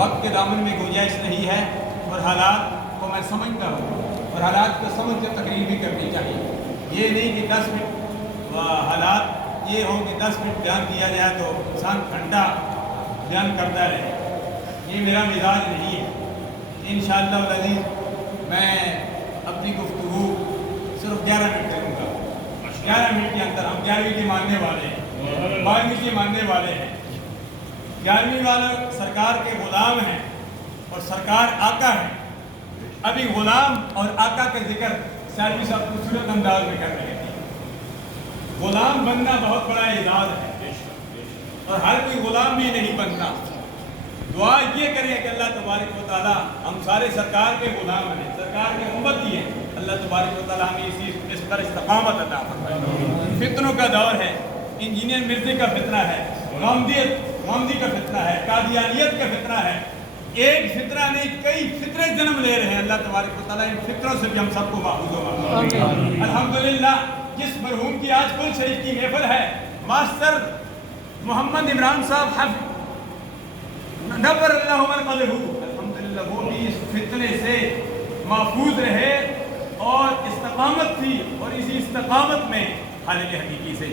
وقت کے دامن میں گنجائش نہیں ہے اور حالات کو میں سمجھتا ہوں اور حالات کو سمجھ کے تقریر بھی کرنی چاہیے. یہ نہیں کہ 10 منٹ حالات یہ ہوں کہ 10 منٹ بیان کیا جائے تو انسان گھنٹہ بیان کرتا رہے. یہ میرا مزاج نہیں ہے. انشاءاللہ العزیز میں اپنی گفتگو صرف 11 منٹ کروں گا. 11 منٹ کے اندر ہم 11ویں کے ماننے والے ہیں, 12ویں کے ماننے والے ہیں. 11ویں والے سرکار کے غلام ہیں اور سرکار آقا ہے. ابھی غلام اور آقا کا ذکر سیلوی صاحب خوبصورت انداز میں کر رہے تھے. غلام بننا بہت بڑا اعزاز ہے اور ہر کوئی غلام بھی نہیں بنتا. دعا یہ کریں کہ اللہ تبارک و تعالیٰ ہم سارے سرکار کے غلام ہیں, سرکار کے امتی ہیں. اللہ تبارک و تعالیٰ ہمیں اس پر استقامت عطا فرمائے. فتنوں کا دور ہے. انجینئر مرزی کا فتنہ ہے, غامدی کا فتنہ ہے, قادیانیت کا فتنہ ہے. ایک فتنہ نہیں کئی فتنے جنم لے رہے ہیں. اللہ تبارک و تعالیٰ ان فتنوں سے بھی ہم سب کو محفوظ و الحمدللہ. جس مرحوم کی آج کل شریف کی محفل ہے, ماسٹر محمد عمران صاحب نور اللہ مرقدہ, الحمدللہ وہ بھی اس فتنے سے محفوظ رہے اور استقامت تھی اور اسی استقامت میں خالق حقیقی سے